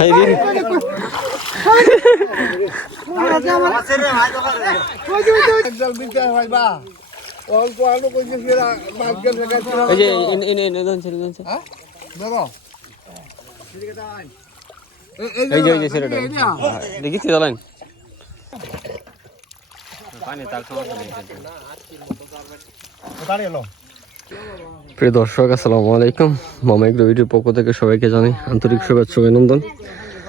এই রে। একদল বিদ্যা হয় প্রিয় দর্শক, আসসালামু আলাইকুম। মামাইক রবিটির পক্ষ থেকে সবাইকে জানাই আন্তরিক শুভেচ্ছা অভিনন্দন।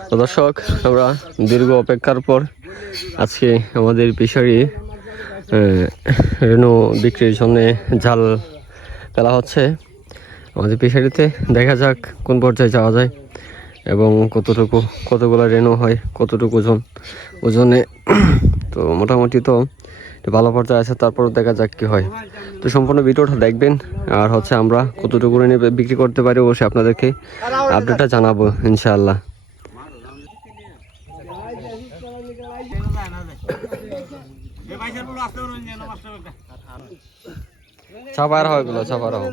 তো দর্শক, আমরা দীর্ঘ অপেক্ষার পর আজকে আমাদের ফিশারি রেণু বিক্রির জন্য জাল ফেলা হচ্ছে। আমাদের ফিশারিতে দেখা যাক কোন পর্যায়ে যাওয়া যায় এবং কতটুকু, কতগুলো রেণু হয়, কতটুকু ওজন, ওজনে। তো মোটামুটি তো ভালো পর্যায়ে আছে তারপর দেখা যাক কি হয় তো সম্পূর্ণ ভিডিওটা দেখবেন আর হচ্ছে আমরা কতটুকু রেণু বিক্রি করতে পারি অবশ্যই আপনাদেরকে আপডেটটা জানাব ইনশাআল্লাহ ছাপার হয়গুলো ছাপার হয়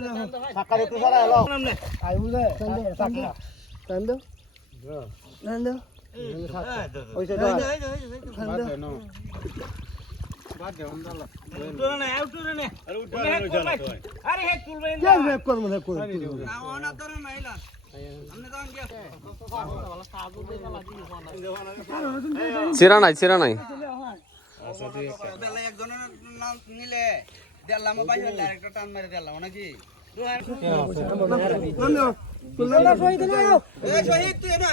চিরা নাই চিরা নাই। একজনের নাম নিলে দিলাম বাইরে টান মেরে দিলাম নাকি শহীদ তুই এনে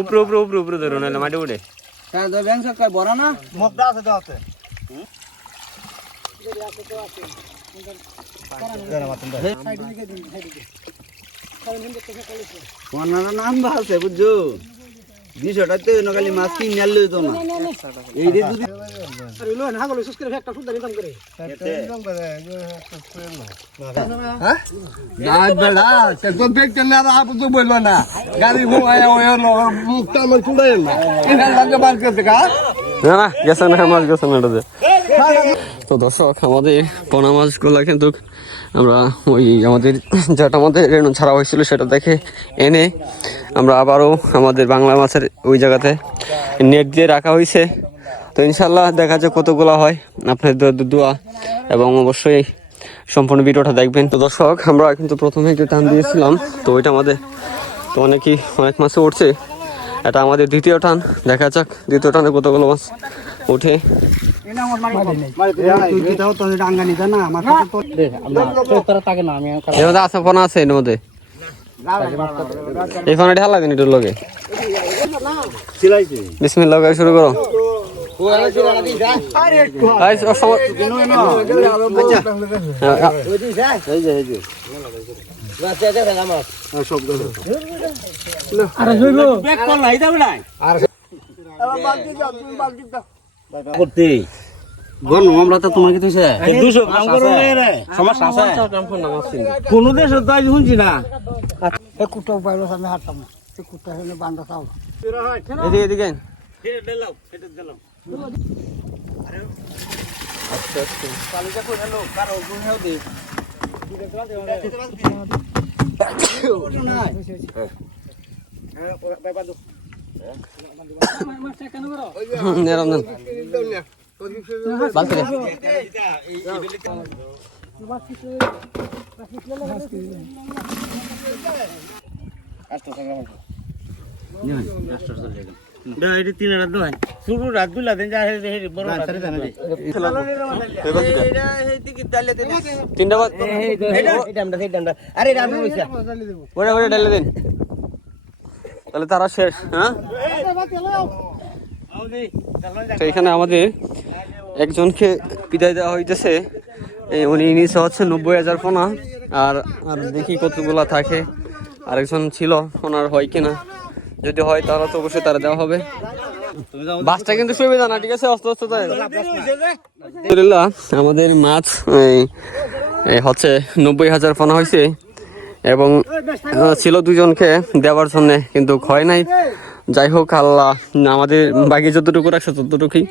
উপরে উপরে উপরে উপরে ধরো, নাহলে মাটি উঠে। হ্যাঁ তো ব্যাংক সরকার বড় না মুখটা আছে ওনারা নাম ভালছে, বুঝছ? বিষয়টা তো নকালি মাছ কিনে আনলে তো না। এই রে যদি না বেড়া সে তো দেখতে না আপ তো বলল না। গাড়ি ঘুমায় ওই মুখটা আমার চুড়াই না। এখান লাগে বার করতে কা না না গেছে না মাছ গেছে না এটাতে তো দর্শক আমাদের পোনা মাছগুলো কিন্তু আমরা ওই আমাদের যেটা আমাদের রেণু ছাড়া হয়েছিল সেটা দেখে এনে আমরা আবারও আমাদের বাংলা মাছের ওই জায়গাতে নেট দিয়ে রাখা হয়েছে তো ইনশাল্লাহ দেখা যাক কতগুলো হয়। আপনাদের দোয়া এবং অবশ্যই সম্পূর্ণ ভিডিওটা দেখবেন। তো দর্শক, আমরা কিন্তু প্রথমে একটু টান দিয়েছিলাম। তো ওইটা আমাদের তো অনেকই অনেক মাছে উঠছে। এটা আমাদের দ্বিতীয় টান। দেখা যাক দ্বিতীয় টানে কতগুলো মাছ উঠে আছে, ফোন আছে এর মধ্যে। এই ফোনটা ঢালা দিন একটু লগে বিসমিল্লাহ করে শুরু করো এই হ্যাঁ, হ্যাঁ। গণ আমরা তো তোমাকে তুইছে সমস্যা আছে? কোন দেশ তো আজ শুনছি না। এদিকে এদিকে। আইন। হুম, এরম দেন। বালতি দে। তিন রাত দোহাই শুরু তাহলে তারা শেষ হ্যাঁ এখানে আমাদের একজনকে বিদায় দেওয়া হইতেছে। উনি নিচে হচ্ছে নব্বই হাজার পোনা আর আর দেখি কতগুলা থাকে। আরেকজন ছিল ওনার হয় কিনা। যদি হয় তাহলে তো অবশ্যই তারা দেওয়া হবে। বাসটা কিন্তু সুবিধা না, ঠিক আছে? অস্ত অস্ত আমাদের মাছ হচ্ছে নব্বই হাজার ফোনা হয়েছে এবং ছিল দুজনকে দেওয়ার জন্য, কিন্তু হয় নাই। যাই হোক, আল্লাহ, আমাদের বাকি যতটুকু রাখছে ততটুকুই।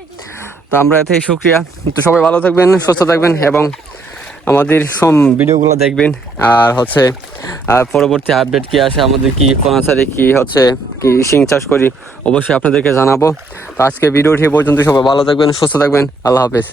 তো আমরা এতেই শুক্রিয়া। তো সবাই ভালো থাকবেন, সুস্থ থাকবেন এবং আমাদের সব ভিডিওগুলো দেখবেন। আর হচ্ছে, আর পরবর্তী আপডেট কি আসে, আমাদের কি কোনাচারে কি হচ্ছে, কি সিং চাষ করি, অবশ্যই আপনাদেরকে জানাব। তো আজকে ভিডিওটি পর্যন্ত সবাই ভালো থাকবেন, সুস্থ থাকবেন, আল্লাহ হাফেজ।